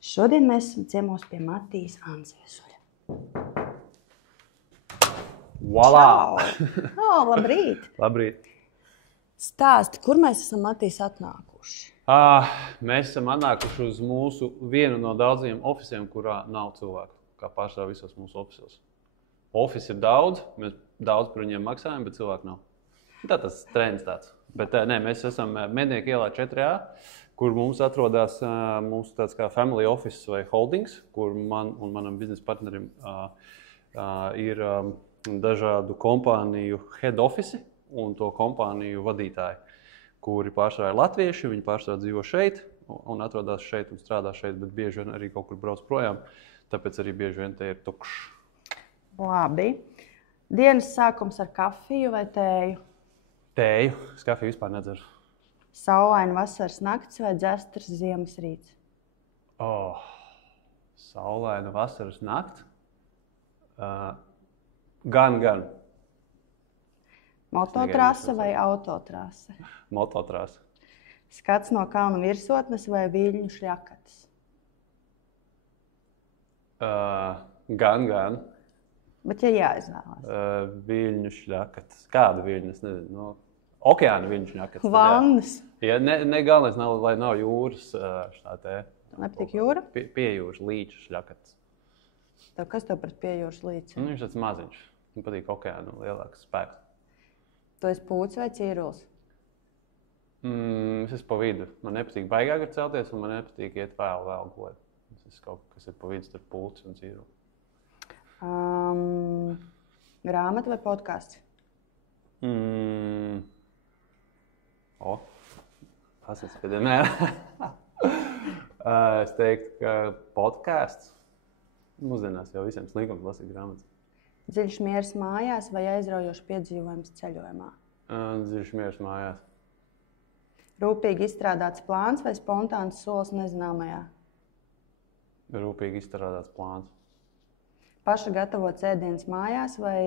Šodien mēs esam ciemos pie Matijas Ansviesuļa. Voilà! Labrīt! Labrīt! Stāsti, kur mēs esam, Matīs, atnākuši? Mēs esam atnākuši uz mūsu vienu no daudziem ofisiem, kurā nav cilvēku, kā pārstāv visos mūsu ofisos. Ofisi ir daudz, mēs daudz par viņiem maksājam, bet cilvēku nav. Tā tas trends tāds. Bet mēs esam Mednieku ielā 4A, kur mums atrodas mūsu tāds kā family office vai holdings, kur man un manam biznesa partnerim ir dažādu kompāniju head office un to kompāniju vadītāji, kuri pārsvarā ir latvieši, viņi pārsvarā dzīvo šeit un atrodas šeit un strādā šeit, bet bieži vien arī kaut kur brauc projām, tāpēc arī bieži vien te ir tukšs. Labi. Dienas sākums ar kafiju vai tēju? Tēju. Es kafiju vispār nedzeru. Saulaina vasaras nakts vai dzestars ziemas rīts? Saulaina vasaras nakts? Gan. Mototrasa vai autotrasa? Mototrasa. Skats no kalna virsotnes vai viļņu šļakatas? Gan. Bet ja jāizvēlās? Viļņu šļakatas. Kāda viļņa? Es nezinu. No okeāna viļņu šļakatas. Vannas. Ja, ne galvenais, lai nav jūras šā te. Nepatīk jūra? Pie jūras līča šļakatas. Kas tev pret pie jūras līča? Viņš tāds maziņš. Man patīk okeāna lielāks spēks. Tu esi pūcis vai cīrulis? Es esmu pa vidu. Man nepatīk baigāk ar celties un man nepatīk iet vēl gulēt. Es esmu kaut kas ir pa vidu starp pūci un cīruli. Grāmata vai podcasts? Pasēc pēdējā. Nē. Es teiktu, ka podcasts. Mūsdienās jau visiem slinkums lasīt grāmatas. Dziļš miers mājās vai aizraujošs piedzīvojums ceļojumā? Dziļš miers mājās. Rūpīgi izstrādāts plāns vai spontāns solis nezināmajā? Rūpīgi izstrādāts plāns. Paša gatavots ēdiens mājās vai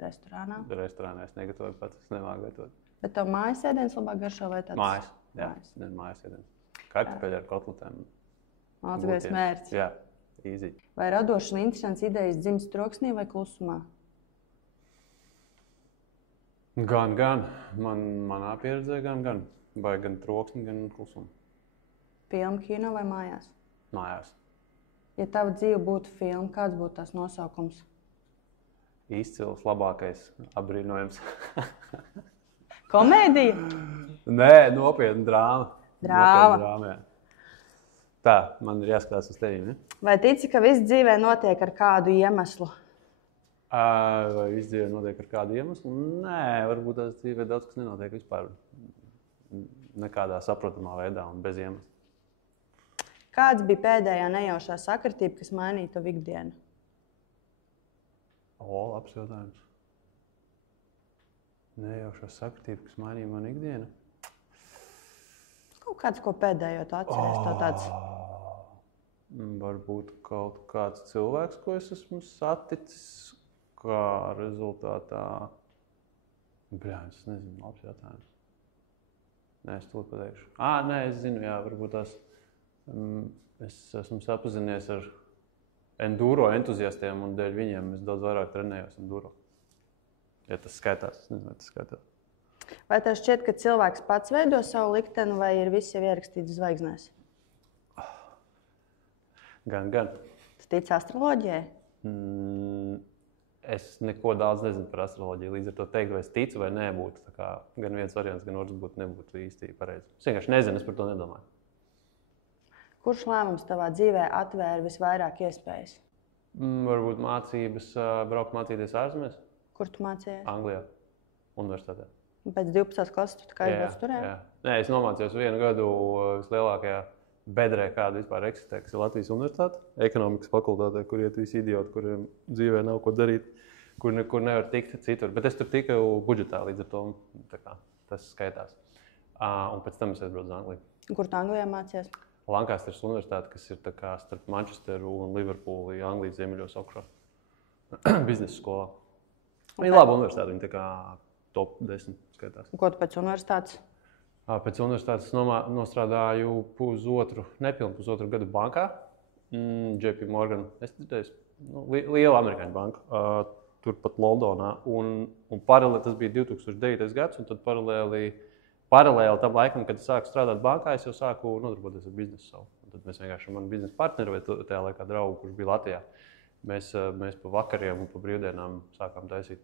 restorānā? Restorānā es negatavoju pats, es nemāku gatavot. Bet tev mājas ēdiens labāk garšo vai tāds? Mājas, jā. Mājas ēdiens. Kartupeļi ar kotletēm. Mācīgais mērķis. Jā, easy. Vai radošas un interesants idejas dzimst troksnī vai klusumā? Gan. Manā pieredzē gan. Vai gan troksni, gan klusumu. Filma, kino vai mājās? Mājās. Ja tava dzīve būtu filma, kāds būtu tās nosaukums? Izcils, labākais, apbrīnojams. Komēdija? Nē, nopietna drāma. Drāma. Tā, man ir jāskatās uz tevi, ne? Vai tici, ka viss dzīvē notiek ar kādu iemeslu? Vai viss dzīvē notiek ar kādu iemeslu? Nē, varbūt tās dzīvē daudz kas nenotiek vispār nekādā saprotamā veidā un bez iemesla. Kāds bija pēdējā nejaušā sakritība, kas mainīja tavu ikdienu? Labs jautājums. Nejaušā sakritība, kas mainīja manu ikdienu? Kaut kāds, ko pēdējo tu atceries, to tāds? Varbūt kaut kāds cilvēks, ko es esmu saticis, kā rezultātā. Es nezinu, labs jautājums. Nē, es to pateikšu. Nē, es zinu, jā, varbūt tās. Es esmu sapazinies ar enduro entuziastiem un dēļ viņiem es daudz vairāk trenējos enduro. Ja tas skaitās, es nezinu, vai tas skaitās. Vai tev šķiet, ka cilvēks pats veido savu likteni vai ir viss jau ierakstīts zvaigznēs? Gan. Tu tici astroloģijai? Es neko daudz nezinu par astroloģiju, līdz ar to teikt, vai es ticu vai nē, būtu tā kā gan viens variants, gan otrs būtu nebūtu īsti pareizi. Es vienkārši nezinu, es par to nedomāju. Kurš lēmums tavā dzīvē atvēra visvairāk iespējas? Varbūt mācības, braukt mācīties ārzemēs. Kur tu mācījies? Anglijā, universitātē. Pēc 12. klases tu kā aizbrauc turē? Jā. Nē, es nomācījos 1 gadu vislielākajā bedrē, kāda vispār eksistē, kas ir Latvijas universitāte, ekonomikas fakultātē, kur iet visi idioti, kuriem dzīvē nav ko darīt, kur nevar tikt citur. Bet es tur tiku budžetā, līdz ar to tas skaitās. Un pēc tam es aizbraucu uz Angliju. Kur tu Anglijā mācījies? Lankastras universitāte, kas ir starp Manchesteru un Liverpoolu, Anglijas ziemeļos augšā. Biznesa skolā. Viņa ir laba universitāte, viņa top 10 skaitās. Ko tu pēc universitātes? Pēc universitātes nostrādāju nepilnu pusotru gadu bankā. JP Morgan. Es dzirdēju, liela amerikāņu banka. Turpat Londonā. Un paralēli tas bija 2009. gads, un tad paralēli tam laikam, kad es sāku strādāt bankā, es jau sāku nodarboties ar biznesu savu. Un tad mēs vienkārši ar manu biznesa partneri vai tajā laikā draugu, kurš bija Latvijā, mēs pa vakariem un pa brīvdienām sākām taisīt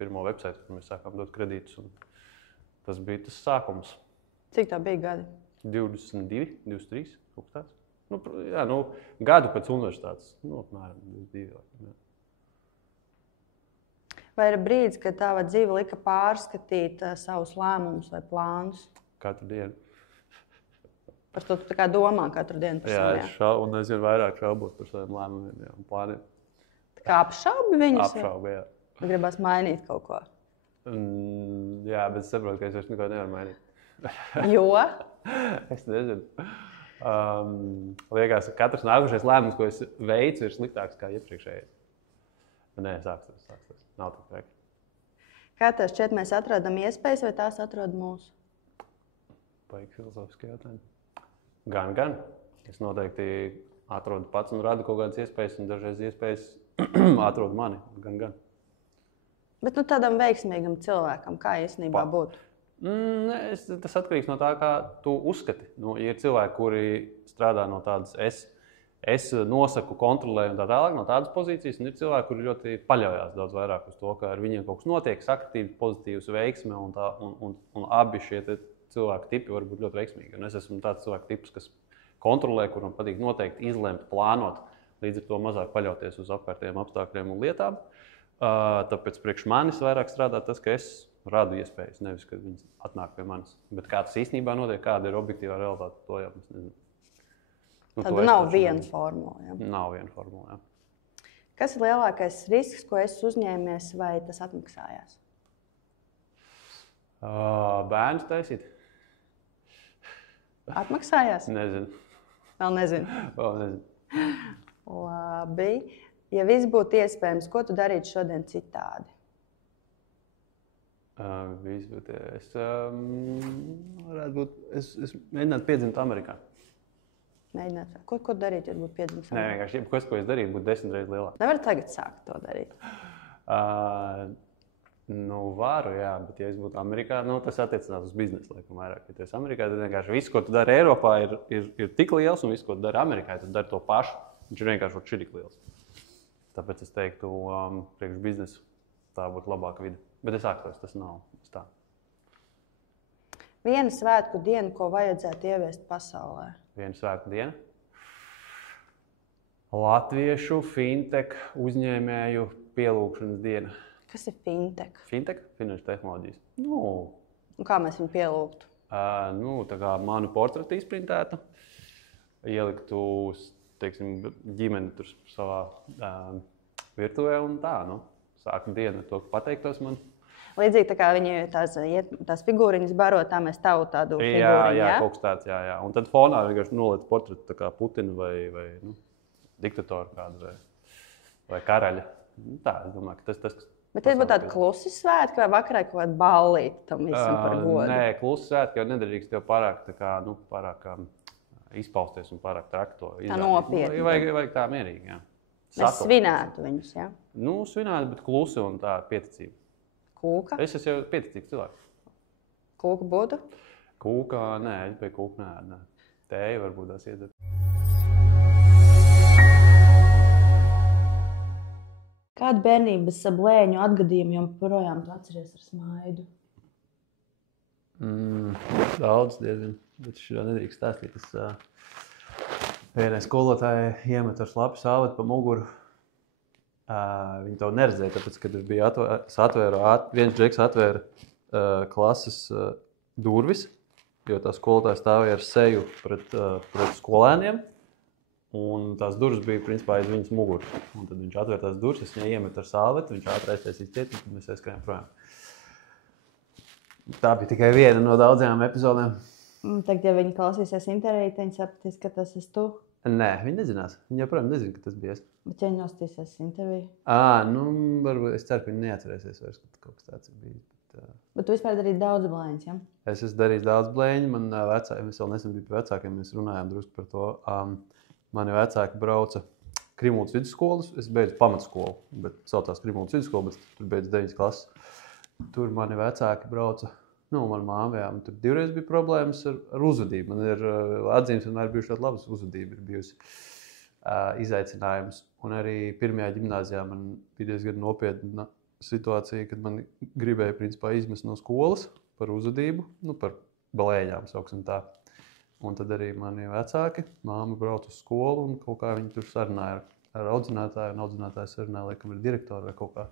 pirmo website, kur mēs sākām dot kredītus. Tas bija tas sākums. Cik tā bija gadi? 22, 23, kaut kas tāds. Gadu pēc universitātes. Apmēram 22. Jā. Vai ir brīdis, kad tava dzīve lika pārskatīt savus lēmumus vai plānus? Katru dienu. Par to tu tā kā domā katru dienu par saviem? Un es vien vairāk šaubos par saviem lēmumiem un plāniem. Tā kā apšaubi viņus? Apšaubi, jā. Vai gribas mainīt kaut ko? Jā, bet es saprotu, ka es vairs neko nevaru mainīt. Jo? Es nezinu. Liekas, ka katrs nākošais lēmums, ko es veicu, ir sliktāks kā iepriekšējais. Nē, sāks. Nav tik traki. Kā tev šķiet, mēs atrodam iespējas vai tās atrod mūsu? Baigi filozofiski jautājumi. Gan. Es noteikti atrodu pats un radu kaut kādas iespējas, un dažreiz iespējas atrod mani. Gan. Bet tādam veiksmīgam cilvēkam, kā īstenībā būtu? Tas atkarīgs no tā, kā tu uzskati. Ja ir cilvēki, kuri strādā no tādas es nosaku, kontrolēju un tā tālāk no tādas pozīcijas, un ir cilvēki, kuri ļoti paļaujās daudz vairāk uz to, ka ar viņiem kaut kas notiek, sakritība, pozitīvs veiksme, un abi šie cilvēku tipi var būt ļoti veiksmīgi. Un es esmu tāds cilvēku tips, kas kontrolē, kuram patīk noteikti izlemt, plānot, līdz ar to mazāk paļauties uz apkārtējiem apstākļiem un lietām. Tāpēc priekš manis vairāk strādā tas, ka es radu iespējas, nevis, kad viņas atnāk pie manis. Bet kā tas īstenībā notiek, kāda ir objektīvā realitāte, to jau es nezinu. Tad nav viena formula. Ja? Nav viena formula, jā. Kas ir lielākais risks, ko esi uzņēmies, vai tas atmaksājās? Bērns taisīt. Atmaksājās? Nezinu. Vēl nezinu. Labi. Ja viss būtu iespējams, ko tu darītu šodien citādi? Es mēģinātu piedzimt Amerikā. Mēģināt. Ko darīt, ja būtu piedzimis? Nē, vienkārši jebkas, ko es darītu, būtu 10 reizes lielāk. Nevar tagad sākt to darīt? Varu, jā, bet ja es būtu Amerikā, tas attiecinās uz biznesu laikam vairāk. Ja tu esi Amerikā, tad vienkārši viss, ko tu dari Eiropā, ir tik liels, un viss, ko tu dari Amerikā, tad dari to pašu. Viņš ir vienkārši šķirik liels. Tāpēc es teiktu, priekš biznesu tā būtu labāka vide. Bet es atklāju, tas nav tā. Viena svētku diena, ko vajadzētu ieviest pasaulē? Viena svētku diena. Latviešu fintech uzņēmēju pielūgšanas diena. Kas ir fintech? Fintech? Finanšu tehnoloģijas. Un kā mēs viņu pielūgtu? Tā kā manu portretu izprintētu, ieliktu, teiksim, ģimeni tur savā virtuvē un tā, sāku dienu ar to, ka pateiktos man. Līdzīgi tā kā viņi tās figūriņas baro, tā mēs tavu tādu figūriņu, jā? Kaut kas tāds, jā. Un tad fonā vienkārši noliec portretu tā kā Putina vai diktatoru kādu vai karaļa. Tā, es domāju, ka tas Bet tas būtu tādi klusi svētki vai vakarā kaut kāda ballīte tam visam par godu? Nē, klusi svētki jau nedrīkst tev pārāk izpausties un pārāk traki to izrādīt. Tā nopietni. Vajag tā mierīgi, jā. Mēs svinētu viņus, jā? Svinētu, bet klusi un tā pieticība. Kūka? Es esmu jau pieticīgs cilvēks. Kūka būtu? Kūka, nē, es biju kūka, nē. Tēja varbūt tās iedzer. Kādu bērnības blēņu atgadījumu joprojām tu atceries ar smaidu? Daudz diezgan, bet šī nedrīkst stāstīt. Vienai skolotāji iemet ar slapu sāvatu pa muguru. Viņi to neredzēja, tāpēc, kad viens džeks atvēra klases durvis, jo tā skolotāja stāvēja ar seju pret skolēniem, un tās durvis bija principā aiz viņas muguras. Un tad viņš atvēra tās durvis, es viņai iemetu ar sāvetu, viņš ātri aiztaisīja ciet, un tad mēs aizskrējām projām. Tā bija tikai viena no daudzajām epizodēm. Tagad, ja viņi klausīsies interviju, tad viņi sapratīs, ka tas esi tu? Nē, viņi nezinās. Viņi joprojām nezina, ka tas bija es. Bet ja viņi nostīsies interviju? Varbūt es ceru, ka viņi neatcerēsies vairs, ka kaut kas tāds ir bijis. Bet, Bet tu vispār darīji daudz blēņas, ja? Es esmu darījis daudz blēņu. Man vecāki, es vēl nesen biju pie vecākiem, mēs runājām drusku par to. Mani vecāki brauca Krimultas vidusskolas. Es beidzu pamatskolu, bet saucās Krimultas vidusskola, bet tur beidzu 9. klases. Tur mani vecāki brauca, mana māma, jā, tur divreiz bija problēmas ar uzvedību. Man ir atzīmes vienmēr bijuši ļoti labas, uzvedība ir bijusi izaicinājums. Un arī pirmajā ģimnāzijā man bija diezgan nopietna situācija, kad man gribēja principā izmest no skolas par uzvedību, par blēņām, sauksim tā. Un tad arī mani vecāki, māma brauca uz skolu un kaut kā viņi tur sarunāja ar audzinātāju, un audzinātājs sarunāja, laikam ir direktori vai kaut kā.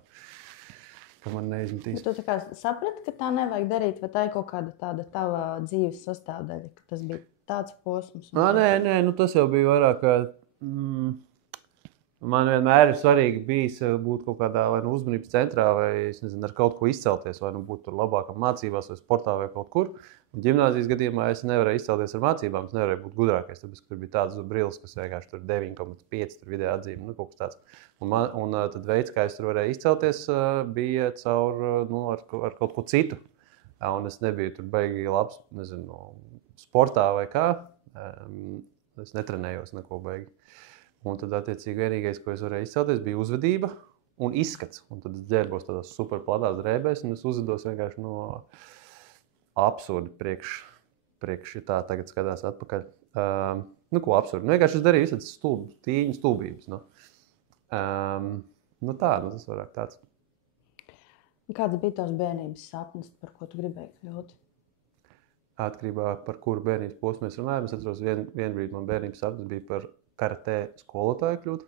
Ka man neizmetīs. Bet tu tā kā saprati, ka tā nevajag darīt, vai tā ir kaut kāda tāda tava dzīves sastāvdaļa, ka tas bija tāds posms? Nē, tas jau bija vairāk kā... Man vienmēr ir svarīgi bijis būt kaut kādā vai uzmanības centrā, vai es nezinu, ar kaut ko izcelties, vai būt tur labākam mācībās, vai sportā, vai kaut kur. Un ģimnāzijas gadījumā es nevarēju izcelties ar mācībām, es nevarēju būt gudrākais, tāpēc, ka tur bija tāds brilles, kas vienkārši tur 9,5 tur vidēja atzīme, kaut kas tāds. Un tad veids, kā es tur varēju izcelties, bija caur, ar kaut ko citu. Un es nebiju tur baigi labs, nezinu, sportā vai kā. Es netrenējos neko baigi. Un tad, attiecīgi, vienīgais, ko es varēju izcelties, bija uzvedība un izskats. Un tad es ģērbos tādās super platās drēbēs, un es uzvedos vienkārši no absurdi priekš tā tagad skatās atpakaļ. Ko absurdi? Vienkārši es darīju visādas tīņu stulbības. Tas vairāk tāds. Kāds bija tavs bērnības sapnis, par ko tu gribēji kļūt? Atkarībā par kuru bērnības posmu mēs runājam. Es atceros, vienu brīdi man bērnības sapnis bija par karatē skolotāju kļūt.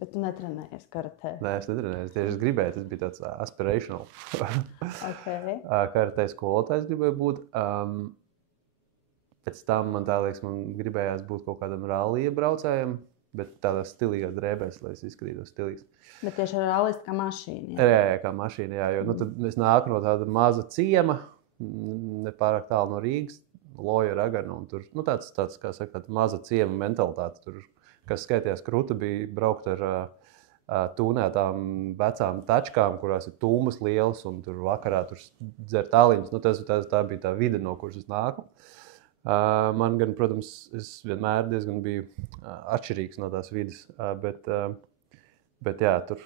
Bet tu netrenējies karatē? Nē, es netrenējos. Tieši es gribēju, tas bija tāds aspirational. Okay. Karatē skolotājs gribēju būt. Pēc tam man tā liekas, man gribējās būt kaut kādam rallija braucējam, bet tādās stilīgās drēbēs, lai es izskatītos stilīgs. Bet tieši ar rallijas kā mašīna? Jā, kā mašīna, jā. Jo tad es nāku no tāda maza ciema, nepārāk tālu no Rīgas, Loja Ragana, un tur, tāds, kā saka, maza ciema mentalitāte, tur, kas skaitījās kruta, bija braukt ar tūnētām vecām tačkām, kurās ir tūmas lielas, un tur vakarā tur dzert tāliņas. Tā bija tā vide, no kuras es nāku. Man gan, protams, es vienmēr diezgan biju atšķirīgs no tās vides, bet jā, tur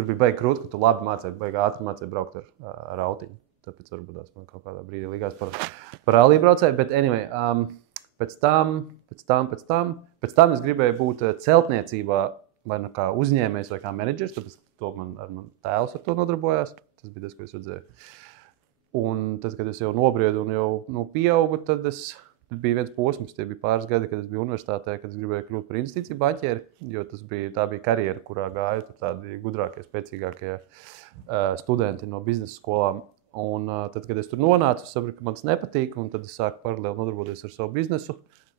bija baigi krūti, ka tu labi mācēji, baigi ātri mācēji braukt ar autiņu. Tāpēc varbūt tās man kaut kādā brīdī likās par rallija braucēju. Bet anyway, pēc tam es gribēju būt celtniecībā vai kā uzņēmējs vai kā menedžers, tāpēc to man tēvs ar to nodarbojās. Tas bija tas, ko es redzēju. Un tad, kad es jau nobriedu un jau pieaugu, tad bija viens posms, tie bija pāris gadi, kad es biju universitātē, kad es gribēju kļūt par investīciju baņķieri, jo tā bija karjera, kurā gāja tādi gudrākie, spēcīgākie studenti no biznesa skolām. Un tad, kad es tur nonācu, es sapratu, ka man tas nepatīk, un tad es sāku paralēli nodarboties ar savu biznesu.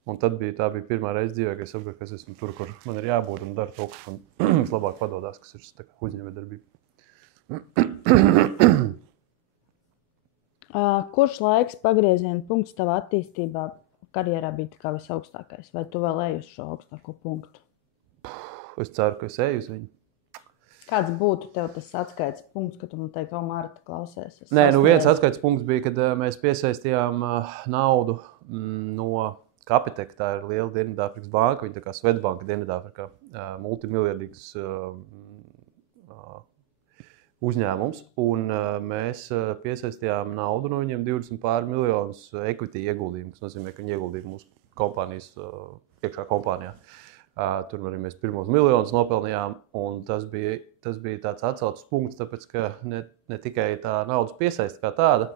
Un tā bija pirmā reize dzīvē, kad es sapratu, ka es esmu tur, kur man ir jābūt un daru to, kas man vislabāk padodas, kas ir uzņēmējdarbība. Kurš laiks pagrieziena punkts tavā attīstībā karjerā bija kā visaugstākais? Vai tu vēl ej uz šo augstāko punktu? Es ceru, ka es eju uz viņu. Kāds būtu tev tas atskaites punkts, kad tu man teiksi, Marta, klausies? Viens atskaites punkts bija, kad mēs piesaistījām naudu no Capitec. Tā ir liela Dienvidāfrikas banka, viņa tā kā Svetbanka Dienvidāfrikā, multimiljardīgs uzņēmums. Un mēs piesaistījām naudu no viņiem 20 pār miljonus equity ieguldījumu, kas nozīmē, ka viņi ieguldīja mūsu kompānijas iekšā kompānijā. Tur arī mēs pirmos miljonus nopelnījām, un tas bija tāds atsauces punkts, tāpēc, ka ne tikai tā naudas piesaista kā tāda,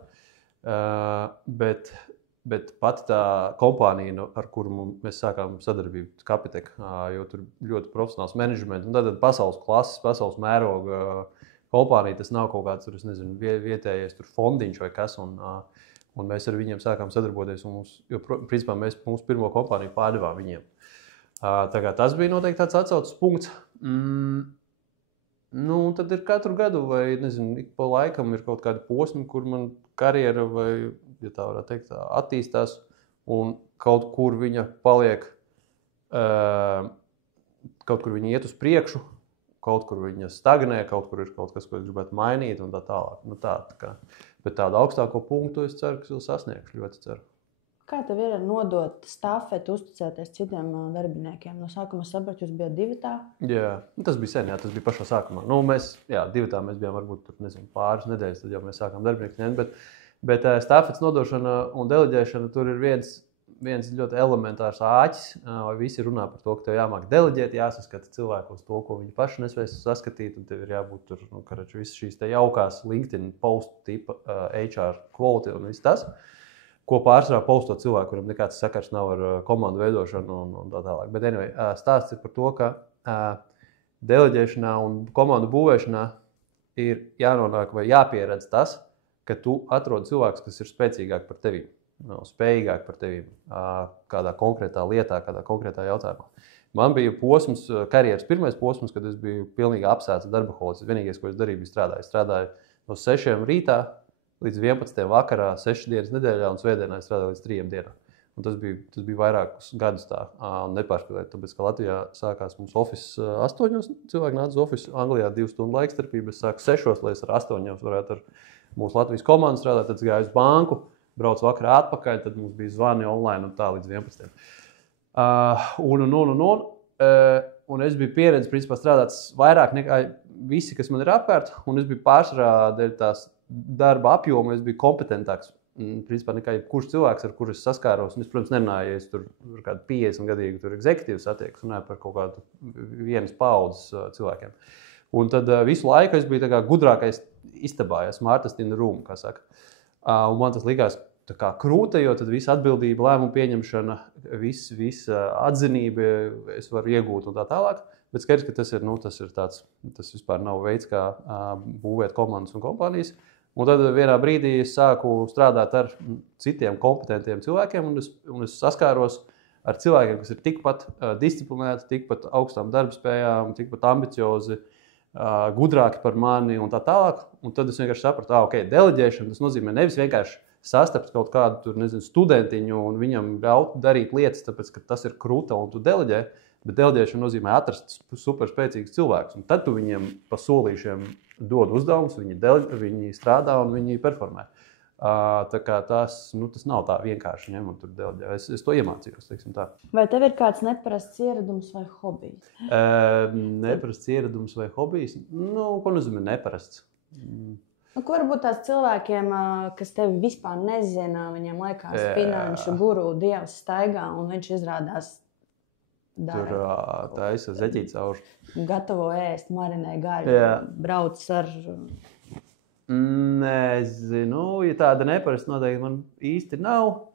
bet pati tā kompānija, ar kuru mēs sākām sadarbību, Capitec, jo tur ļoti profesionāls menedžments, un tad pasaules klases, pasaules mēroga kompānija, tas nav kaut kāds, es nezinu, vietējais tur fondiņš vai kas, un mēs ar viņiem sākām sadarboties, un principā mēs mūsu pirmo kompāniju pārdevām viņiem. Tas bija noteikti tāds atsauces punkts. Tad ir katru gadu, vai nezinu, ik pa laikam ir kaut kādi posmi, kur man karjera, vai, ja tā varētu teikt, attīstās, un kaut kur viņa paliek, kaut kur viņa iet uz priekšu, kaut kur viņa stagnē, kaut kur ir kaut kas, ko es gribētu mainīt, un tā tālāk. Bet tādu augstāko punktu es ceru, ka es sasniegšu, ļoti ceru. Kā tev ir nodot stafeti, uzticēties citiem darbiniekiem? No sākuma sapratu, jūs bijat divatā? Jā, tas bija sen, tas bija pašā sākumā. Divatā mēs bijām varbūt pāris nedēļas, tad jau mēs sākām darbiniekus ņemt. Bet stafetes nodošana un deleģēšana tur ir viens ļoti elementārs āķis. Visi runā par to, ka tev jāmāk deleģēt, jāsaskata cilvēkos to, ko viņi paši nespēj saskatīt. Un tev ir jābūt tur, visas šīs te jaukās LinkedIn postu tipa HR quality un viss tas. Ko pārsvarā posto cilvēku, kuram nekāds sakars nav ar komandu veidošanu un tā tālāk. Bet stāsts ir par to, ka deleģēšanā un komandu būvēšanā ir jānonāk vai jāpieredz tas, ka tu atrod cilvēkus, kas ir spēcīgāk par tevi, spējīgāk par tevi kādā konkrētā lietā, kādā konkrētā jautājumā. Man bija posms, karjeras pirmais posms, kad es biju pilnīgi apsēts darbaholis. Vienīgais, ko es darīju, bija strādāju. Es strādāju no 6 rītā līdz 11 vakarā, 6 dienas nedēļā un svētdienā es strādāju līdz 3 dienām. Un tas bija vairākus gadus tā, nepārspīlēt, tāpēc, ka Latvijā sākās mums office 8, cilvēki nāca uz office, Anglijā 2 stundu laikstarpība, es sāku 6, lai es ar 8 varētu ar mūsu Latvijas komandu strādāt, tad es gāju uz banku, braucu vakarā atpakaļ, tad mums bija zvani online un tā līdz 11. Un es biju pieredzi, principā, strādāts vairāk nekā visi, kas man ir apkārt, un es biju pārsvarā dēļ tās darba apjomu, es biju kompetentāks, principā, nekā jebkurš cilvēks, ar kuru es saskāros. Un es, protams, nerunāju, ja es tur kādu 50 gadīgu executīvu satieku, runāju par kaut kādu vienas paudzes cilvēkiem. Un tad visu laiku es biju tā kā gudrākais istabā, smartest in the room, kā saka. Un man tas likās tā kā krūta, jo tad visa atbildība, lēmumu pieņemšana, visa atzinība es varu iegūt un tā tālāk. Bet skaidrs, ka tas vispār nav veids, kā būvēt komandas un kompānijas. Un tad vienā brīdī es sāku strādāt ar citiem kompetentiem cilvēkiem, un es saskāros ar cilvēkiem, kas ir tikpat disciplinēti, tikpat augstām darbspējām, tikpat ambiciozi, gudrāki par mani un tā tālāk. Un tad es vienkārši sapratu, deleģēšana, tas nozīmē nevis vienkārši sastapt kaut kādu studentiņu un viņam ļaut darīt lietas, tāpēc, ka tas ir kruta un tu deleģē. Bet deleģēšana nozīmē atrast superspēcīgus cilvēkus. Un tad tu viņiem pa solīšiem dod uzdevumus, viņi strādā un viņi performē. Tā kā tas nav tā vienkārši ņem un tur deleģē. Es to iemācījos, teiksim tā. Vai tev ir kāds neparasts ieradums vai hobijs? Neparasts ieradums vai hobijs? Ko nozīmē neparasts? Ko varbūt tās cilvēkiem, kas tevi vispār nezina, viņiem liekas finanšu guru dievs staigā un viņš izrādās Tur taisa zeķītes auž. Gatavo ēst, marinē gaļu, brauc ar... Nezinu, ja tāda neparasta noteikti man īsti nav.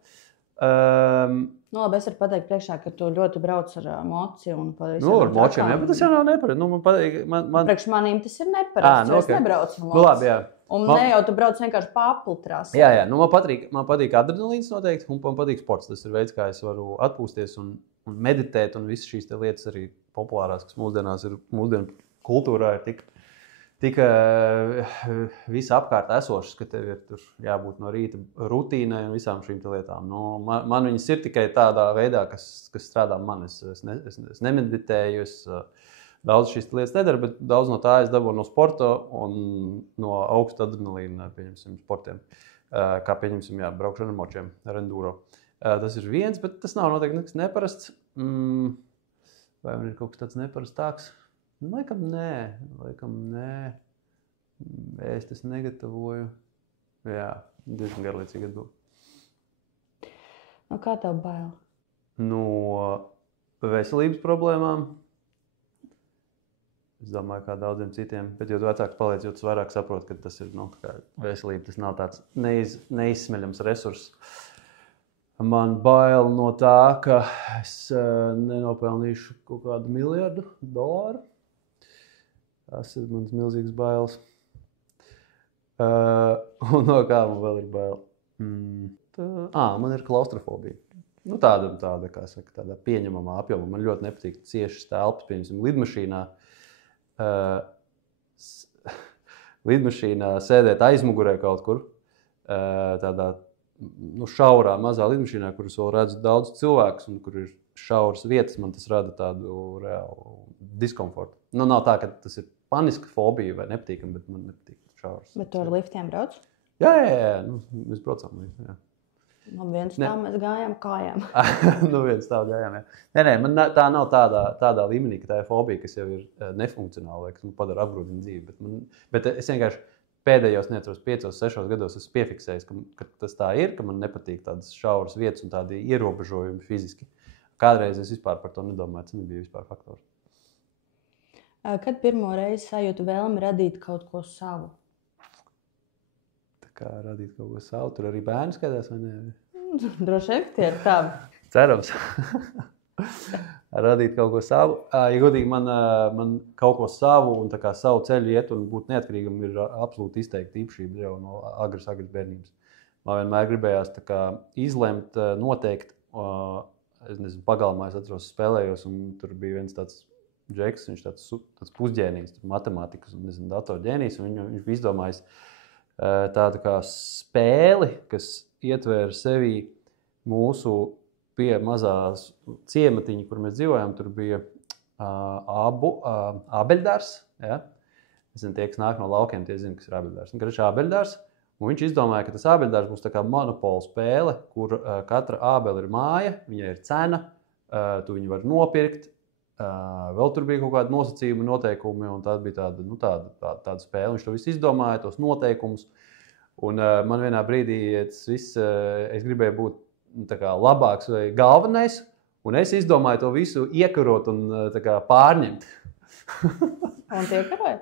Labi, es varu pateikt priekšā, ka tu ļoti brauc ar moci un pavisam. Ar močiem, bet tas jau nav neparasti. Man patīk, Priekš manīm tas ir neparasts, jo es nebraucu ar moci. Labi, jā. Un ne jau tu brauc vienkārši papli trasē. Jā, man patīk adrenalīns noteikti, un man patīk sports. Tas ir veids, kā es varu atpūsties un meditēt, un visas šīs lietas arī populārās, kas mūsdienu kultūrā ir tik visapkārt esošas, ka tev ir tur jābūt no rīta rutīnai un visām šīm lietām. Man viņas ir tikai tādā veidā, kas strādā man. Es nemeditēju, es daudz šīs lietas nedaru, bet daudz no tā es dabūju no sporta un no augsta adrenalīna, pieņemsim, sportiem. Kā pieņemsim, braukšana ar močiem, ar enduro. Tas ir viens, bet tas nav noteikti nekas neparasts. Vai man ir kaut kas tāds neparastāks? Laikam nē. Es negatavoju. Jā, diezgan garlaicīgi atbild. Kā tev bail? No veselības problēmām. Es domāju, kā daudziem citiem. Bet, jo tu vecāks paliec, jo tu vairāk saproti, ka tas ir veselība. Tas nav tāds neizsmeļams resurss. Man bail no tā, ka es nenopelnīšu kaut kādu $1 miljardu. Tas ir mans milzīgs bailes. Un no kā man vēl ir bail? Man ir klaustrofobija. Tāda, kā saka, tādā pieņemamā apjomā. Man ļoti nepatīk ciešas telpas, piemēram, lidmašīnā sēdēt aizmugurē kaut kur. Tādā šaurā, mazā lidmašīnā, kur es vēl redzu daudz cilvēkus un kur ir šauras vietas, man tas rada tādu reālu diskomfortu. Nav tā, ka tas ir paniska fobija vai nepatīkam, bet man nepatīk šauras. Bet tu ar liftiem brauc? Jā, nu, mēs braucām. Jā. Man viens tā mēs gājām kājām. Nu, viens tā gājām, jā. Nē, man tā nav tādā līmenī, ka tā ir fobija, kas jau ir nefunkcionāla, kas man padara apgrūtina dzīvi. Bet es vienkārši pēdējos, neatceros, 5-6 gados esmu piefiksējis, ka tas tā ir, ka man nepatīk tādas šauras vietas un tādi ierobežojumi fiziski. Kādreiz es vispār par to nedomāju, tas nebija vispār faktors. Kad pirmo reizi sajūtu vēlmi radīt kaut ko savu? Kā radīt kaut ko savu, tur arī bērni skatās, vai ne? Droši vien, tie ir tavi. Cerams. Radīt kaut ko savu. Ja godīgi man kaut ko savu un tā kā savu ceļu iet un būt neatkarīgam ir absolūti izteikta īpašība jau no agras bērnības. Man vienmēr gribējās tā kā izlemt, noteikt, es nezinu, pagalmā es atceros spēlējos un tur bija viens tāds džeks, viņš tāds pusģēnijs, matemātikas un, nezinu, datorģēnijs, un viņš bija izdomājis tādu kā spēli, kas ietvēra sevī mūsu pie mazās ciematiņa, kur mēs dzīvojām. Tur bija ābeļdārs. Ja? Es zinu, tie, kas nāk no laukiem, tie zina, kas ir ābeļdārs. Ābeļdārs. Un viņš izdomāja, ka tas ābeļdārs būs tā kā monopola spēle, kur katra ābele ir māja, viņai ir cena, tu viņu var nopirkt. Vēl tur bija kaut kādi nosacījumi, noteikumi, un tā bija tāda spēle. Viņš to visu izdomāja, tos noteikumus. Un man vienā brīdī es gribēju būt tā kā labāks vai galvenais, un es izdomāju to visu iekarot un tā kā pārņemt. Un tie karoja?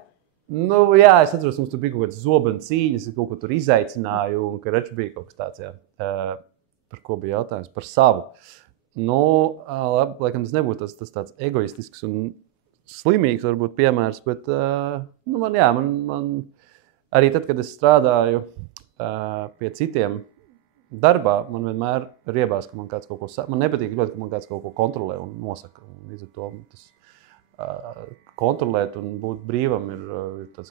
Nu, jā, es atceros, mums tur bija kaut kādas zobenu cīņas, kaut ko tur izaicināju, un ka reči bija kaut kas tāds, jā. Par ko bija jautājums? Par savu. Nu, laikam tas nebūtu tas tāds egoistisks un slimīgs varbūt piemērs, bet man arī tad, kad es strādāju pie citiem darbā, man vienmēr riebās, ka man kāds kaut ko man nepatīk ļoti, ka man kāds kaut ko kontrolē un nosaka. Un līdz ar to tas kontrolēt un būt brīvam ir tas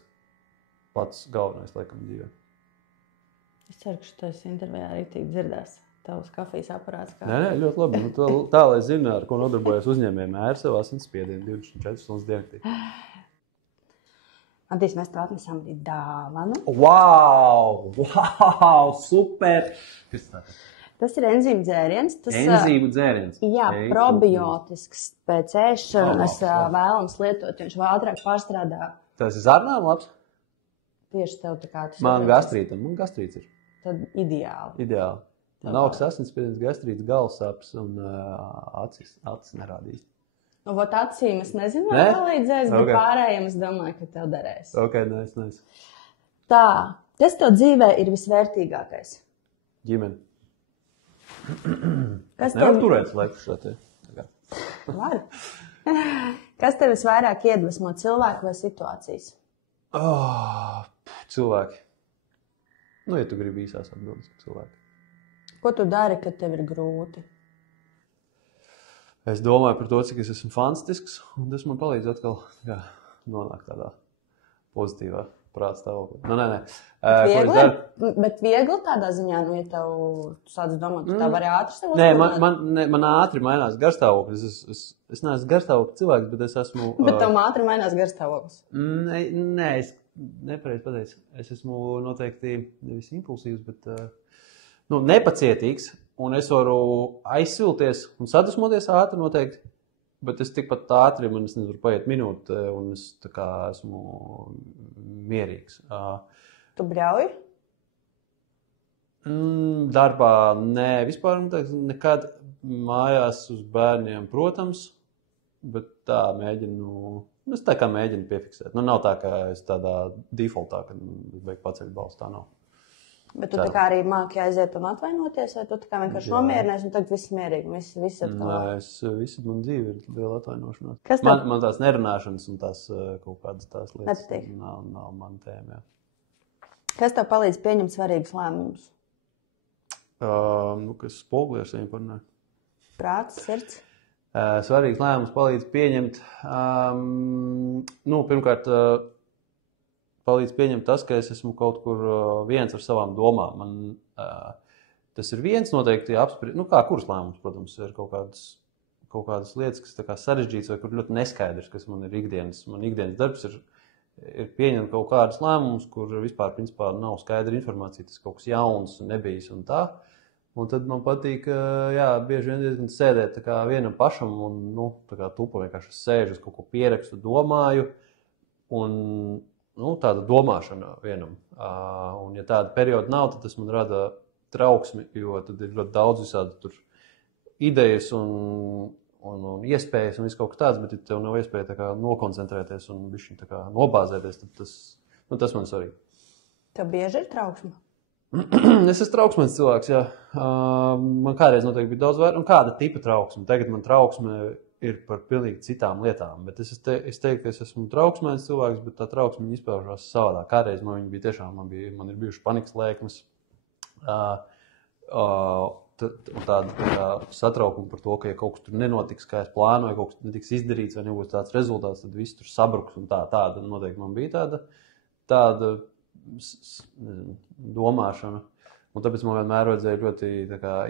pats galvenais, laikam, dzīvē. Es ceru, ka šis intervijā arī tik dzirdēs. Tavs kafijas aparāts. Nē, ļoti labi. Nu, tā, lai zinu, ar ko nodarbojas uzņēmējiem, mēr sev asinsspiedienu 24 stundas dienā. Antīs, mēs tev atnesām arī dāvanu. Wow! Super! Tas ir enzīmu dzēriens. Enzīmu dzēriens? Jā, probiotisks pēc ēšanas vēlams lietot, jo viņš ātrāk pārstrādā. Tas ir zarnām labs? Tieši tev tā kā tas man gastrīts ir. Tad ideāli. Ideāli. Man augsts asinsspiediens, gastrīts, galvasāpes un acis nerādīs. Nu, vot acīm es nezinu, vai palīdzēs, bet pārējiem es domāju, ka tev derēs. Ok, nice. Tā, kas tev dzīvē ir visvērtīgākais? Ģimene. Nevar turēt laiku šādi. Var. Kas tev visvairāk iedvesmo, cilvēku vai situācijas? Cilvēki. Nu, ja tu gribi īsās atbildes, cilvēki. Ko tu dari, kad tev ir grūti? Es domāju par to, cik es esmu fantastisks, un tas man palīdz atkal nonākt tādā pozitīvā prāta stāvoklī. Nu, nē. Bet viegli tādā ziņā, nu, ja tev sāc domāt, tu tā vari ātri sev uzmanāt? Nē, man ātri mainās garstāvoklis. Es neesmu garstāvokļa cilvēks, bet es esmu... Bet tev ātri mainās garstāvoklis? Nē, es nepareizi pateicu. Es esmu noteikti nevis impulsīvs, bet... nepacietīgs, un es varu aizsilties un sadusmoties ātri noteikti, bet es tikpat ātri, man es nevaru paiet minūte, un es tā kā esmu mierīgs. Tu bļauji? Darbā nē, vispār nekad mājās uz bērniem, protams, bet tā es tā kā mēģinu piefiksēt. Nav tā, ka es tādā defaultā, kad es beig paceļu balstu, tā nav. Bet tu tā kā arī māki aiziet un atvainoties, vai tu tā kā vienkārši nomierinies un tagad viss mierīgi, viss ir tā? Nē, man dzīve ir liela atvainošanās. Man tās nerunāšanas un tās kaut kādas tās lietas nav man tēma, jā. Kas tev palīdz pieņemt svarīgus lēmumus? Kas spoguli ar saviem parunāju? Prāts, sirds? Svarīgs lēmums palīdz pieņemt, pirmkārt, palīdz pieņemt tas, ka es esmu kaut kur viens ar savām domām. Tas ir viens noteikti apspriest, kā kuras lēmums, protams, ir kaut kādas lietas, kas tā kā sarežģīts vai kur ļoti neskaidrs, kas man ir ikdienas. Man ikdienas darbs ir ir pieņemt kaut kādus lēmumus, kur vispār principā nav skaidra informācija, tas kaut kas jauns un nebijis un tā. Un tad man patīk, bieži vien diezgan sēdēt tā kā vienam pašam un, tā kā tupa vienkārši sēžu, uz kaut ko pierakstu, domāju un, tāda domāšana vienam. Un ja tāda perioda nav, tad tas man rada trauksmi, jo tad ir ļoti daudz visādi tur idejas un iespējas un viss kaut kas tāds, bet ja tev nav iespēja tā kā nokoncentrēties un bišķiņ tā kā nobāzēties, tad tas man svarīgi. Tev bieži ir trauksme? Es esmu trauksmens cilvēks, jā. Man kādreiz noteikti bija daudz vairāk, un kāda tipa trauksme. Tagad man trauksme ir par pilnīgi citām lietām, bet es teiktu, ka es esmu trauksmens cilvēks, bet tā trauksme izpaužās savādāk. Kādreiz man bija tiešām, man ir bijuši panikas lēkmes, tāda satraukuma par to, ka ja kaut kas tur nenotiks, kā es plānoju, kaut kas netiks izdarīts vai nebūs tāds rezultāts, tad viss tur sabruks un tāda noteikti man bija tāda domāšana. Un tāpēc man vienmēr vajadzēja ļoti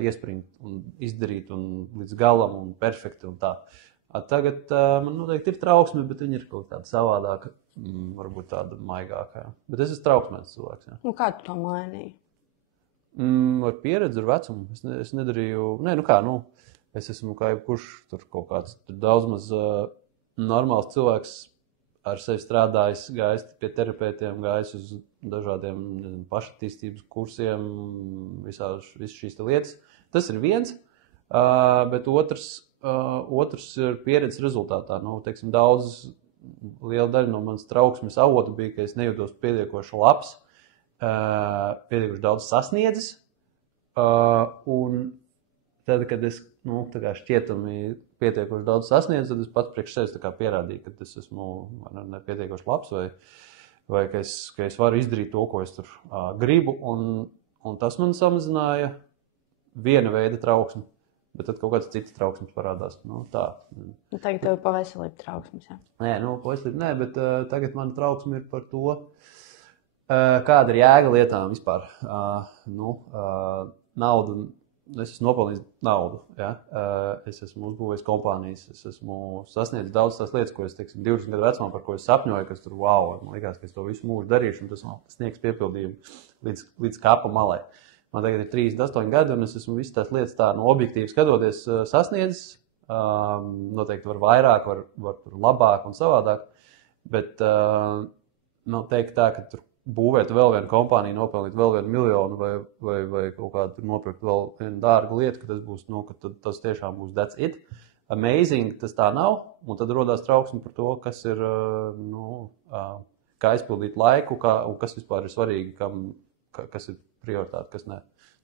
iespringt un izdarīt un līdz galam un perfekti un tā. Tagad man noteikti ir trauksme, bet viņa ir kaut tāda savādāka, varbūt tāda maigākā. Bet es esmu trauksmēs cilvēks. Jā. Kā tu to mainīji? Ar pieredzi, ar vecumu. Es nedarīju, es esmu kā jebkurš tur kaut kāds daudz maz normāls cilvēks ar sevi strādājis, gājis pie terapeitiem, gājis uz dažādiem pašattīstības kursiem, visas šīs lietas. Tas ir viens, bet otrs ir pieredzes rezultātā. Liela daļa no manas trauksmes avotu bija, ka es nejūtos pietiekoši labs, pietiekoši daudz sasniedzis, un tad, kad es šķietami pietiekoši daudz sasniedzu, tad es pats priekš sevis pierādīju, ka es esmu nepietiekoši labs vai ka es varu izdarīt to, ko es tur gribu, un tas man samazināja viena veida trauksmi, bet tad kaut kāds cits trauksmes parādās. Tagad tev ir pa veselību trauksmes, jā? Nē, pa veselību nē, bet tagad mana trauksme ir par to, kāda ir jēga lietām vispār. Nauda, es esmu nopelnījis naudu, ja? Es esmu uzbūvējis kompānijas, es esmu sasniedzis daudz tās lietas, ko es, 20 gadu vecumā, par ko es sapņoju, kas tur man likās, ka es to visu mūžu darīšu, un tas sniegs piepildījumu līdz kapa malai. Man tagad ir 38 gadi, un es esmu visas tās lietas tā objektīvi skatoties sasniedzis. Noteikti var vairāk, var labāk un savādāk, bet nav teikt tā, ka tur būvēt vēl vienu kompāniju, nopelnīt vēl 1 miljonu vai kaut kādu nopirkt vēl vienu dārgu lietu, ka tas būs, ka tas tiešām būs that's it. Amazing, tas tā nav, un tad rodās trauksme par to, kas ir, kā aizpildīt laiku, un kas vispār ir svarīgi, kas ir prioritāte, kas ne.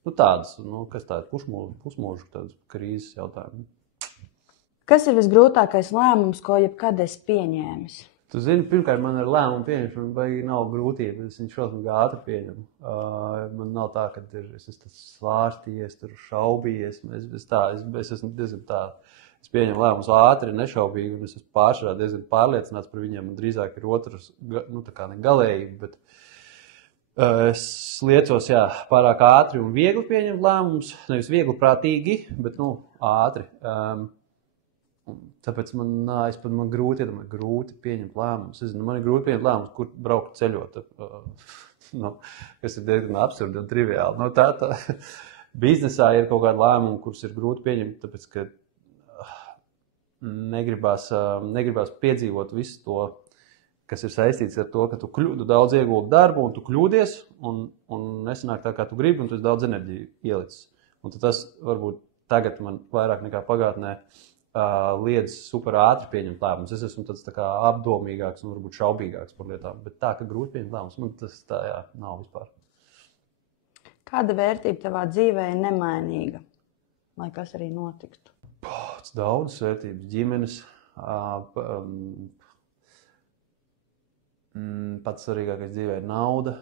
Tādas, kas tā ir pusmūžu tādas krīzes jautājumi. Kas ir visgrūtākais lēmums, ko jebkad esi pieņēmis? Tu zini, pirmkārt, man ar lēmumu pieņemšanu baigi nav grūtība, es viņu šausmīgi ātri pieņemu. Man nav tā, ka es esmu svārstījies, šaubījies, es esmu diezgan tā. Es pieņemu lēmumus ātri, nešaubīgi, un es esmu pārsvarā diezgan pārliecināts par viņiem, un drīzāk ir otrs, tā kā ne galējība, bet es liecos, pārāk ātri un viegli pieņemt lēmumus, nevis viegli prātīgi, bet, ātri. Tāpēc man grūti pieņemt lēmumus. Man ir grūti pieņemt lēmumus, kur braukt ceļot, kas ir diezgan absurdi un triviāli. Tā biznesā ir kaut kādi lēmumi, kurus ir grūti pieņemt, tāpēc, ka negribās piedzīvot visu to, kas ir saistīts ar to, ka tu daudz ieguldi darbu un tu kļūdies un nesanāk tā, kā tu gribi, un tu esi daudz enerģiju ielicis. Un tas varbūt tagad man vairāk nekā pagātnē liedz super ātri pieņemt lēmumus. Es esmu tāds tā kā apdomīgāks un varbūt šaubīgāks par lietām, bet tā, ka grūti pieņemt lēmumus, man tas tā, nav vispār. Kāda vērtība tavā dzīvē ir nemainīga, lai kas arī notiktu? Daudzas vērtības, ģimenes, pats svarīgākais dzīvē ir nauda.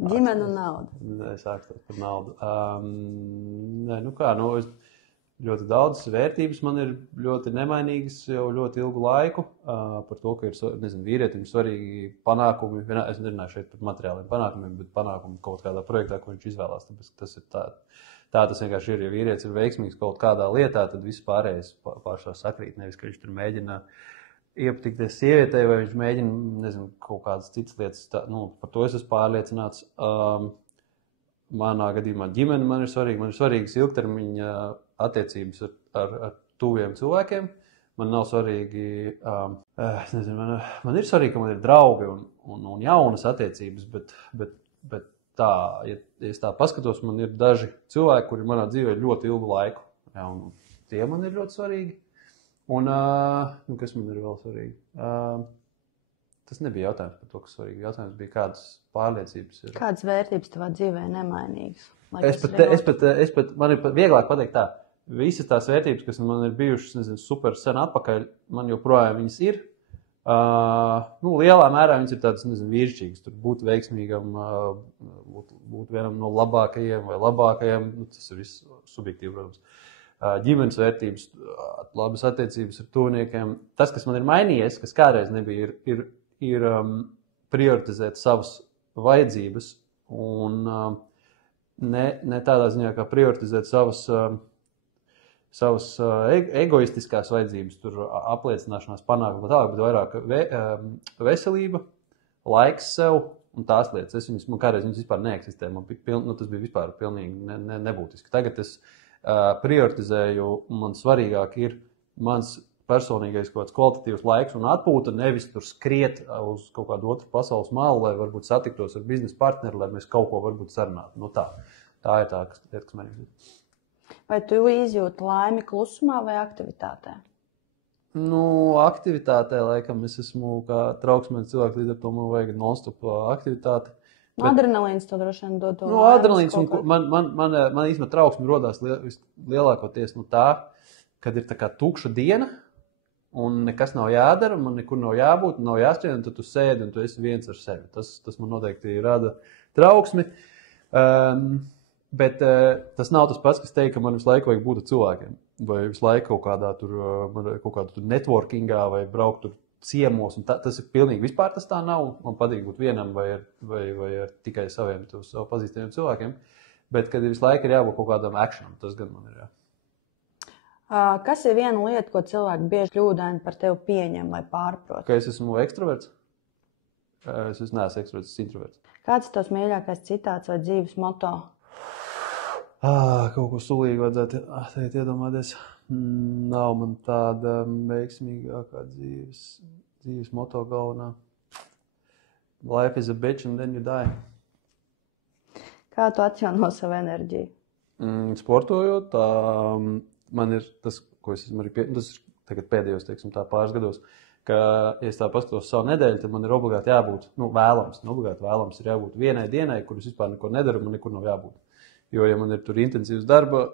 Ģimene un nauda. Es sāku par naudu. Ļoti daudz vērtības man ir ļoti nemainīgas jau ļoti ilgu laiku. Par to, ka ir, vīrietim svarīgi panākumi. Es nerunāju šeit par materiāliem panākumiem, bet panākumi kaut kādā projektā, ko viņš izvēlās. Tāpēc tas ir tā tas vienkārši ir. Ja vīrietis ir veiksmīgs kaut kādā lietā, tad viss pārējais pārsvarā sakrīt. Nevis, ka viņš tur mēģina iepatikties sievietei, vai viņš mēģina, nezinu, kaut kādas citas lietas, par to es esmu pārliecināts. Manā gadījumā ģimene man ir svarīgas ilgtermiņa attiecības ar tuviem cilvēkiem. Man nav svarīgi, man ir svarīgi, ka man ir draugi un jaunas attiecības, bet tā, ja es tā paskatos, man ir daži cilvēki, kuri manā dzīvē ļoti ilgu laiku. Jā, un tie man ir ļoti svarīgi. Un, kas man ir vēl svarīgi? Tas nebija jautājums par to, kas svarīgi. Jautājums bija, kādas pārliecības ir. Kādas vērtības tavā dzīvē nemainīgas? Man ir vieglāk pateikt tā. Visas tās vērtības, kas man ir bijušas, super sen atpakaļ, man joprojām viņas ir. Lielā mērā viņas ir tādas, vīrišķīgas. Tur būt veiksmīgam, būt vienam no labākajiem vai labākajiem. Tas ir viss subjektīvi, protams. Ģimenes vērtības, labas attiecības ar tuviniekiem. Tas, kas man ir mainījies, kas kādreiz nebija, ir prioritizēt savas vajadzības un ne tādā ziņā, kā prioritizēt savas egoistiskās vajadzības, tur apliecināšanās panākuma tālāk, bet vairāk veselība, laiks sev un tās lietas. Man kādreiz viņas vispār neeksistē, tas bija vispār pilnīgi nebūtiski. Tagad es prioritizēju, un man svarīgāk ir mans personīgais kaut kāds kvalitatīvs laiks un atpūta, nevis tur skriet uz kaut kādu otru pasaules malu, lai varbūt satiktos ar biznesa partneri, lai mēs kaut ko varbūt sarunātu. Tā ir tā lieta, kas man ir. Vai tu izjūti laimi klusumā vai aktivitātē? Aktivitātē, laikam, es esmu kā trauksmēns cilvēks, līdz ar to man vajag non-stop aktivitāti. Adrenalīns to droši vien dod to adrenalīns un man īstenībā trauksme rodās lielākoties no tā, kad ir tā kā tukša diena un nekas nav jādara, man nekur nav jābūt, nav jāskrien, un tad tu sēdi un tu esi viens ar sevi. Tas man noteikti rada trauksmi. Bet tas nav tas pats, kas teikt, ka man visu laiku vajag būt ar cilvēkiem. Vai visu laiku kaut kādā tur networkingā vai braukt tur ciemos. Tas ir pilnīgi vispār tas tā nav. Man patīk būt vienam vai ar tikai saviem savu pazīstamiem cilvēkiem. Bet kad visu laiku ir jābūt kaut kādam actionam, tas gan man ir jā. Kas ir viena lieta, ko cilvēki bieži kļūdaini par tevi pieņem vai pārprot? Ka es esmu ekstraverts? Es neesmu ekstraverts, es esmu introverts. Kāds ir tavs mīļākais citāts vai dzīves moto? Kaut ko sulīgi vajadzētu tagad iedomāties. Nav man tāda veiksmīgākā dzīves moto galvenā. Life is a bitch and then you die. Kā tu atjauno savu enerģiju? Sportojot, man ir tas, ko es esmu arī tas ir tagad pēdējos, teiksim, tā pāris gados, ka, ja es tā paskatos savu nedēļu, tad man ir obligāti jābūt, vēlams ir jābūt vienai dienai, kur es vispār neko nedaru, man nekur nav jābūt. Jo, ja man ir tur intensīvs darba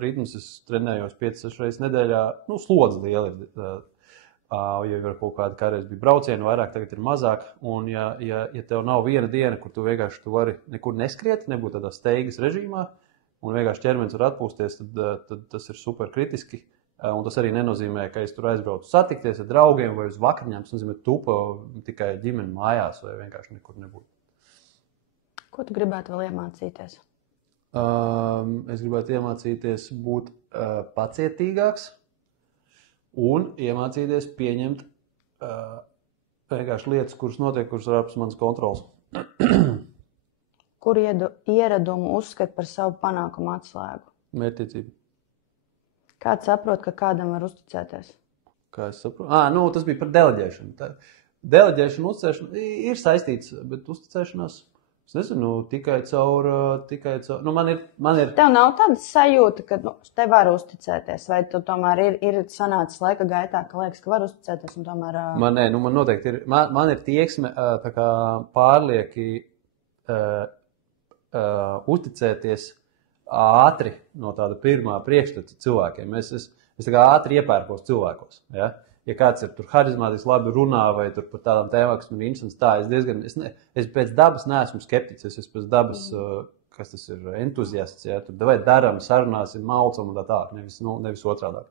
ritms, es trenējos 5-6 reizes nedēļā, slodze liela ir. Ja ir kaut kāda kādreiz bija brauciena vairāk, tagad ir mazāk. Un ja tev nav viena diena, kur tu vienkārši tu vari nekur neskriet, nebūt tādā steigas režīmā, un vienkārši ķermenis var atpūsties, tad tas ir super kritiski. Un tas arī nenozīmē, ka es tur aizbraucu satikties ar draugiem vai uz vakariņām. Tas nozīmē tupa tikai ģimeni mājās vai vienkārši nekur nebūt. Ko tu gribētu vēl iemācīties? Es gribētu iemācīties būt pacietīgāks un iemācīties pieņemt vienkārši lietas, kuras notiek, kuras ir ārpus manas kontrolas. Kur ieradumu uzskat par savu panākumu atslēgu? Mērķtiecība. Kāds saprot, ka kādam var uzticēties? Kā es saprotu? Tas bija par deleģēšanu. Deleģēšana, uzticēšana ir saistīts, bet uzticēšanās... Es nezinu, tikai caur man ir... Tev nav tāda sajūta, ka te var uzticēties, vai tu tomēr ir sanācis laika gaitā, ka liekas, ka var uzticēties un tomēr... Man noteikti ir, man ir tieksme tā kā pārlieki uzticēties ātri no tāda pirmā priekšstata cilvēkiem. Es tā kā ātri iepērkos cilvēkos, ja? Ja kāds ir tur harizmātiski labi runā vai tur par tādām tēmām, kas man ir interesants, es pēc dabas neesmu skeptiķis, es pēc dabas, kas tas ir, entuziasts, ja, tur vai daram, sarunāsim, maucam un tā, nevis otrādāk.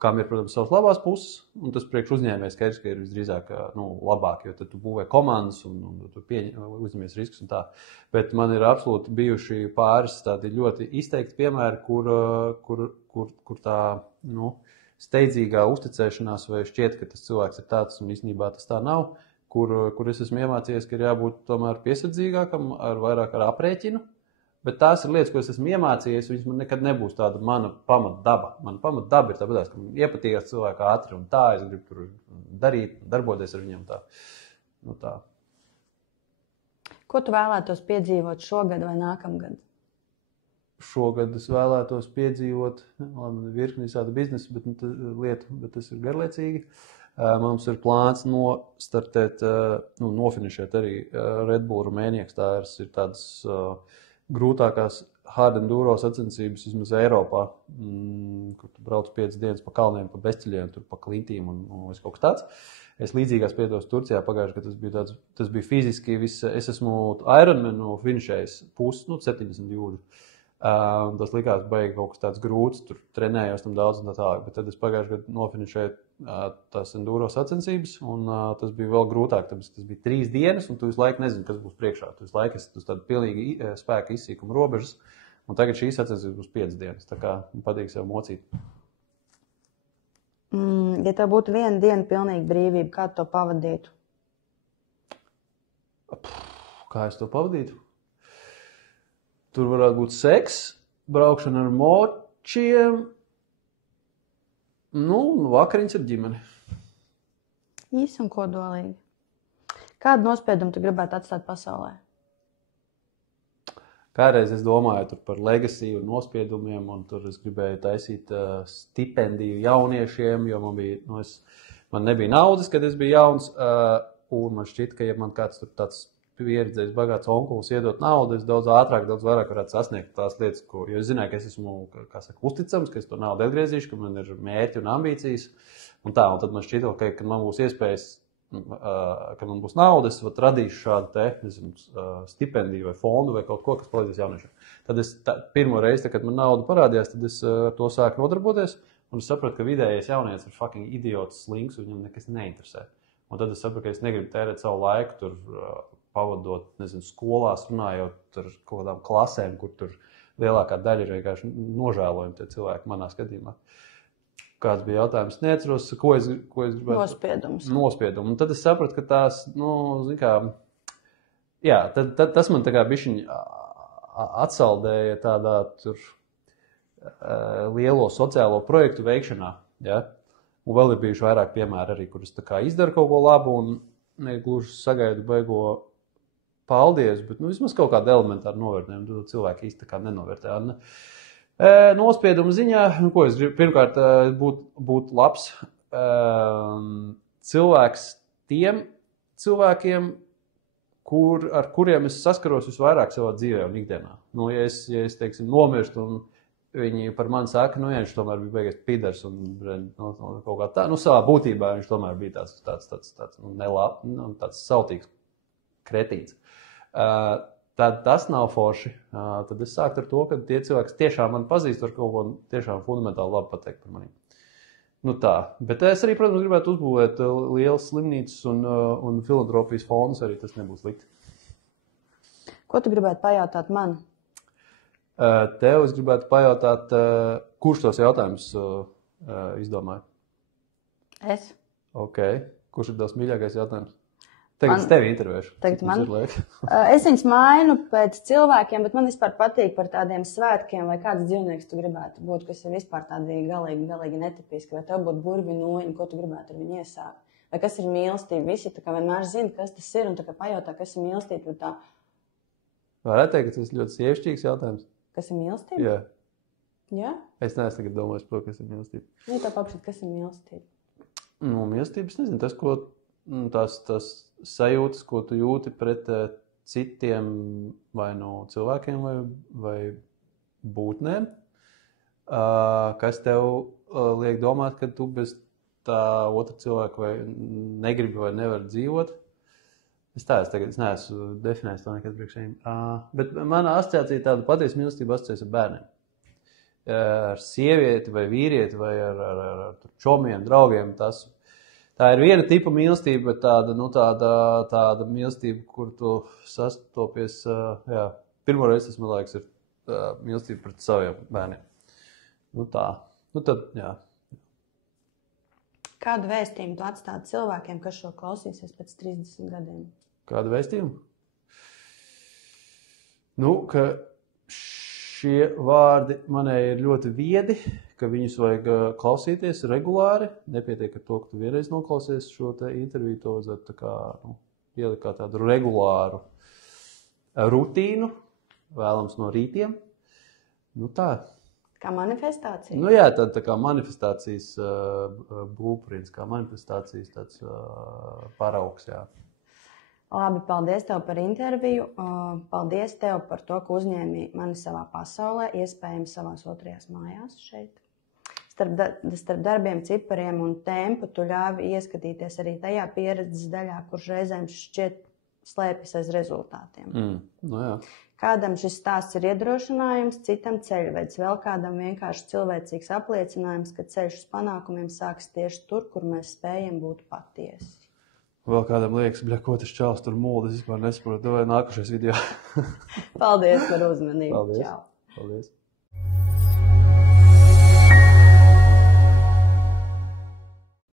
Kam ir, protams, savas labās puses, un tas priekš uzņēmējs skaidrs, ka ir visdrīzāk labāk, jo tad tu būvē komandas un tu uzņemies riskus un tā. Bet man ir absolūti bijuši pāris tādi ļoti izteikti piemēri, kur tā, steidzīgā uzticēšanās, vai šķiet, ka tas cilvēks ir tāds, un īstenībā tas tā nav, kur es esmu iemācījies, ka ir jābūt tomēr piesardzīgākam, vairāk ar aprēķinu. Bet tās ir lietas, ko es esmu iemācījies, viņas man nekad nebūs tāda mana pamatdaba. Mana pamatdaba ir tāpēc, ka man iepatīkās cilvēku ātri un tā, es gribu tur darīt, darboties ar viņam tā. Nu tā. Ko tu vēlētos piedzīvot šogad vai nākamgad? Šogad es vēlētos piedzīvot, man ir virkni visādi biznesa lietu, bet tas ir garlaicīgi. Mums ir plāns nofinišēt arī Red Bull Rumēnieks. Tā ir tādas grūtākās hard enduro sacensības vismaz Eiropā, kur tu brauc 5 dienas pa kalniem, pa bezceļiem, tur pa klintīm un kaut kas tāds. Es līdzīgās piedos Turcijā pagājuši, ka tas bija fiziski es esmu Ironmanu finišējis 70 jūdzi. Tas likās baigi kaut kas tāds grūts, tur trenējos tam daudz un tā tālāk, bet tad es pagājuši gadu nofinišēju tās enduro sacensības, un tas bija vēl grūtāk, tāpēc tas bija 3 dienas, un tu visu laiku nezini, kas būs priekšā. Tu visu laiku esi uz tādu pilnīgi spēka izsīkuma robežas, un tagad šīs sacensības būs 5 dienas, tā kā man patīk sev mocīt. Ja tev būtu 1 diena pilnīga brīvība, kā tu to pavadītu? Kā es to pavadītu? Tur varētu būt seks, braukšana ar močiem, vakariņas ar ģimeni. Īsi un kodolīgi. Kādu nospiedumu tu gribētu atstāt pasaulē? Kādreiz es domāju par legacy un nospiedumiem, un tur es gribēju taisīt stipendiju jauniešiem, jo man nebija naudas, kad es biju jauns, un man šķiet, ka ja man kāds tur tāds pieredzējis bagāts onkulis iedot naudu, es daudz ātrāk, daudz vairāk varētu sasniegt tās lietas, jo es zināju, ka es esmu, uzticams, ka es to naudu atgriezīšu, ka man ir mērķi un ambīcijas, un tad man šķiet, ka man būs iespējas, ka man būs nauda, es radīšu šādu stipendiju vai fondu vai kaut ko, kas palīdzēs jauniešiem. Tad es pirmo reizi, kad man nauda parādījās, tad es ar to sāku nodarboties, un es sapratu, ka vidējais jaunietis ir fucking idiots slinks, un viņam nekas neinteresē. Un tad es sapratu, ka es negribu tērēt savu laiku tur pavadot, skolās, runājot ar kaut kādām klasēm, kur tur lielākā daļa ir vienkārši nožēlojumi tie cilvēki manā skatījumā. Kāds bija jautājums? Neatceros, ko es gribētu... Nospiedumu. Un tad es sapratu, ka tās, tas man tā kā bišķiņ atsaldēja tādā tur lielo sociālo projektu veikšanā, ja? Un vēl ir bijuši vairāk piemēri arī, kur es tā kā izdaru kaut ko labu un negluži sagaidu baigo paldies, bet vismaz kaut kādu elementāru novērtējumu, to cilvēki īsti tā kā nenovērtē. Nospiedumu ziņā, ko es gribu, pirmkārt, būt labs cilvēks tiem cilvēkiem, ar kuriem es saskaros visvairāk savā dzīvē un ikdienā. Ja es teiksim, nomirstu un viņi par mani saka, viņš tomēr bija beigies pidars un kaut kā tā. Savā būtībā viņš tomēr bija tāds sautīgs kretīns. Tad tas nav forši. Tad es sāktu ar to, ka tie cilvēki tiešām man pazīst ar kaut ko tiešām fundamentāli labi pateikt par maniem. Tā. Bet es arī, protams, gribētu uzbūvēt lielas slimnīcas un filantropijas fondus, arī tas nebūs slikti. Ko tu gribētu pajautāt man? Tev es gribētu pajautāt, kurš tos jautājumus izdomāja? Es. Ok. Kurš ir tavs mīļākais jautājums? Tagad es tevi intervēšu. Tagad man? Es viņus mainu pēc cilvēkiem, bet man vispār patīk par tādiem svētkiem, vai kāds dzīvnieks tu gribētu būt, kas ir vispār tādi galīgi netipiski, vai tev būtu burvi noņi, ko tu gribētu ar viņu iesākt. Vai kas ir mīlestība? Visi tā kā vienmēr zina, kas tas ir, un tā kā pajautā, kas ir mīlestība. Tā... Varētu teikt, ka tas ir ļoti sievišķīgs jautājums. Kas ir mīlestība? Jā. Jā? Es neesmu tagad domājis par to, kas ir mīlestība. Tā papšķiet, kas ir mīlestība? Mīlestības nezinu, tas, ko tās sajūtas, ko tu jūti pret citiem vai no cilvēkiem vai būtnēm, kas tev liek domāt, ka tu bez tā otra cilvēka vai negribi vai nevar dzīvot. Es neesmu definējis to nekad priekš viņiem. Bet mana asociācija tāda patiesa mīlestība asociējas ar bērniem. Ar sievieti vai vīrieti vai ar čomiem, draugiem. Tā ir viena tipa mīlestība, bet tāda mīlestība, kur tu sastopies, pirmoreiz tas, man liekas, ir mīlestība pret saviem bērniem. Tā. Tad, jā. Kādu vēstījumu tu atstātu cilvēkiem, kas šo klausīsies pēc 30 gadiem? Kādu vēstījumu? Nu, ka šie vārdi manēji ir ļoti viedi, ka viņus vajag klausīties regulāri. Nepietiek ar to, ka tu vienreiz noklausies šo te interviju, to vajadzētu tā kā, ielikt kā tādu regulāru rutīnu, vēlams no rītiem. Nu tā. Kā manifestācija? Nu jā, tā kā manifestācijas blueprints, kā manifestācijas tāds paraugs, jā. Labi, paldies tev par interviju. Paldies tev par to, ka uzņēmi mani savā pasaulē, iespējams savās otrajās mājās šeit. Starp darbiem, cipariem un tempu tu ļāvi ieskatīties arī tajā pieredzes daļā, kurš reizēm šķiet slēpjas aiz rezultātiem. Nu jā. Kādam šis stāsts ir iedrošinājums, citam ceļvedis, vēl kādam vienkārši cilvēcīgs apliecinājums, ka ceļš uz panākumiem sāks tieši tur, kur mēs spējam būt patiesi. Vēl kādam liekas, ko tas čāls tur mūld, es vispār nesaprotu, vai nākušais video. Paldies par uzmanību. Paldies. Čau. Paldies.